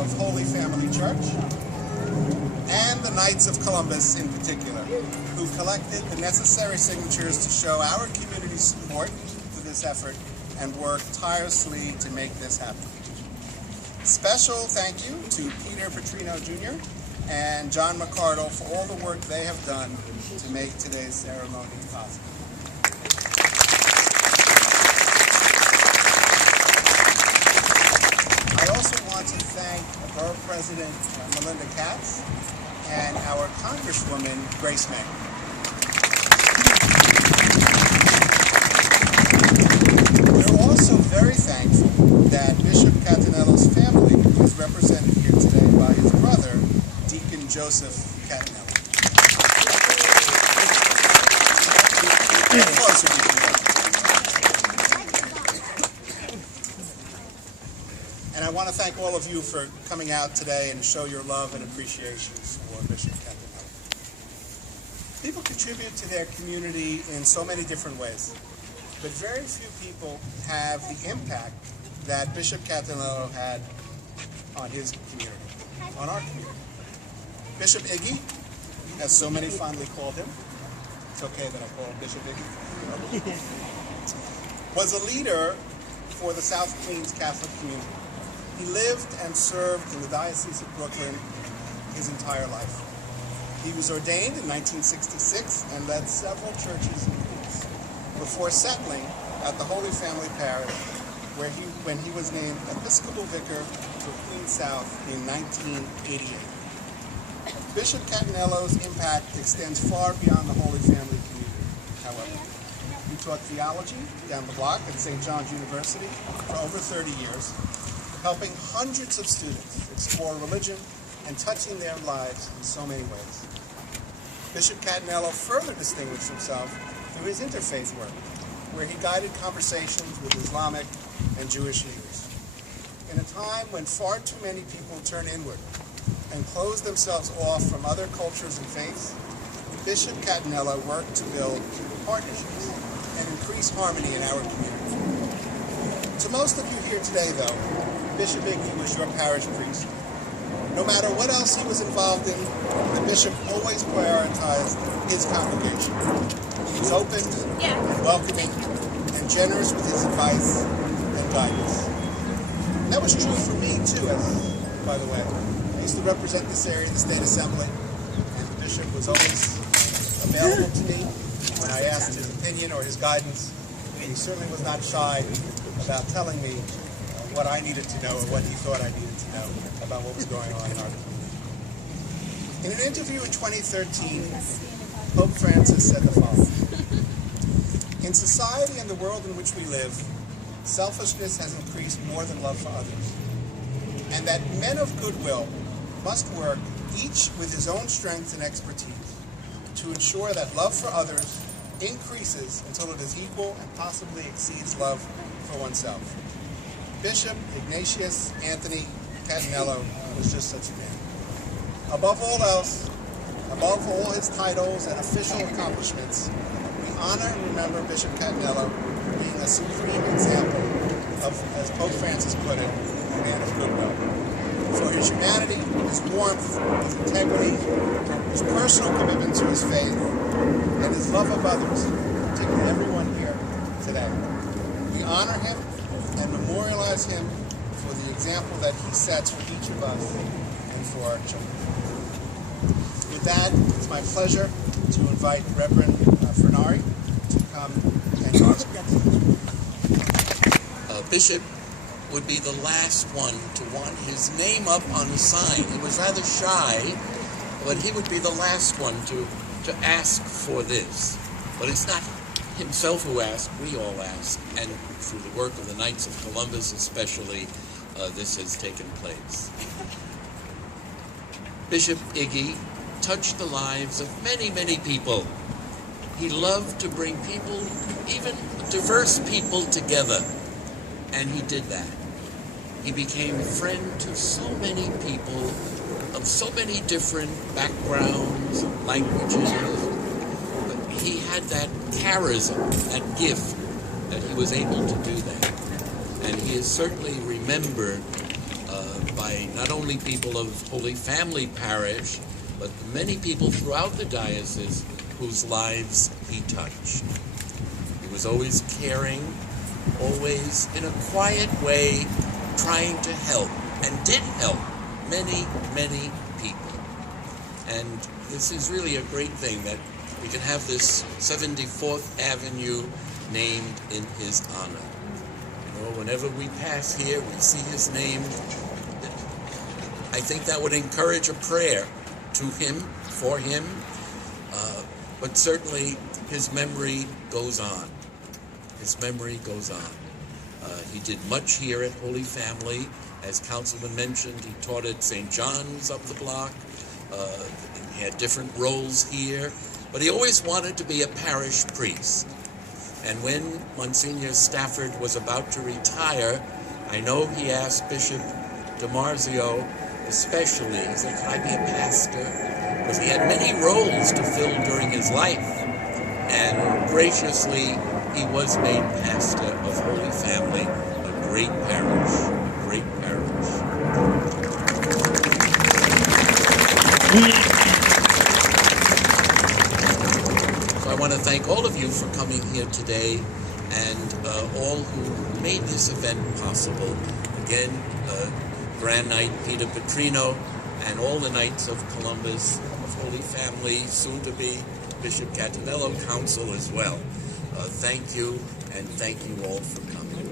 of Holy Family Church, and the Knights of Columbus in particular, who collected the necessary signatures to show our community's support for this effort and worked tirelessly to make this happen. Special thank you to Peter Petrino Jr. and John McCardle for all the work they have done to make today's ceremony possible. I also want to thank Borough President Melinda Katz and our Congresswoman Grace May. We're also very thankful that Bishop Catanello's family is represented here today by his brother, Deacon Joseph Catanello. And I want to thank all of you for coming out today and show your love and appreciation for Bishop Catanello. People contribute to their community in so many different ways, but very few people have the impact that Bishop Catanello had on his community, on our community. Bishop Iggy, as so many fondly called him, it's okay that I call him Bishop Iggy, was a leader for the South Queens Catholic community. He lived and served in the Diocese of Brooklyn his entire life. He was ordained in 1966 and led several churches in Queens before settling at the Holy Family Parish, when he was named Episcopal Vicar for Queens South in 1988. Bishop Catanello's impact extends far beyond the Holy Family community, however. He taught theology down the block at St. John's University for over 30 years, helping hundreds of students explore religion and touching their lives in so many ways. Bishop Catanello further distinguished himself through his interfaith work, where he guided conversations with Islamic and Jewish leaders. In a time when far too many people turn inward and close themselves off from other cultures and faiths, Bishop Catanello worked to build partnerships and increase harmony in our community. To most of you here today, though, Bishop Iggy was your parish priest. No matter what else he was involved in, the bishop always prioritized his congregation. He was open and welcoming and generous with his advice and guidance. And that was true for me too, by the way. I used to represent this area in the State Assembly, and the bishop was always available to me when I asked his opinion or his guidance, and he certainly was not shy about telling me what I needed to know or what he thought I needed to know about what was going on in our community. In an interview in 2013, Pope Francis said the following: "In society and the world in which we live, selfishness has increased more than love for others, and that men of goodwill must work, each with his own strength and expertise, to ensure that love for others increases until it is equal and possibly exceeds love for oneself." Bishop Ignatius Anthony Catanello was just such a man. Above all else, above all his titles and official accomplishments, we honor and remember Bishop Catanello being a supreme example of, as Pope Francis put it, a man of goodwill. For his humanity, his warmth, his integrity, his personal commitment to his faith, and his love of others, particularly everyone here today. We honor him and memorialize him for the example that he sets for each of us and for our children. With that, it's my pleasure to invite Reverend Fernari to come and talk. Bishop would be the last one to want his name up on a sign. He was rather shy, but he would be the last one to ask for this. But it's not himself who asked, we all ask, and through the work of the Knights of Columbus especially, this has taken place. Bishop Iggy touched the lives of many, many people. He loved to bring people, even diverse people, together, and he did that. He became a friend to so many people of so many different backgrounds, languages. But he had that charism, that gift, that he was able to do that. And he is certainly remembered by not only people of Holy Family Parish, but many people throughout the diocese whose lives he touched. He was always caring, always in a quiet way, trying to help, and did help many, many people. And this is really a great thing that we can have this 74th Avenue named in his honor. You know, whenever we pass here, we see his name. I think that would encourage a prayer to him, for him, but certainly his memory goes on. His memory goes on. He did much here at Holy Family. As Councilman mentioned, he taught at St. John's up the block. He had different roles here, but he always wanted to be a parish priest. And when Monsignor Stafford was about to retire, I know he asked Bishop DiMarzio especially, he said, "Can I be a pastor?" Because he had many roles to fill during his life. And graciously, he was made pastor of Holy Family, a great parish, a great parish. So I want to thank all of you for coming here today, and all who made this event possible. Again, Grand Knight Peter Petrino, and all the Knights of Columbus, of Holy Family, soon to be Bishop Catanello Council as well. Thank you, and thank you all for coming.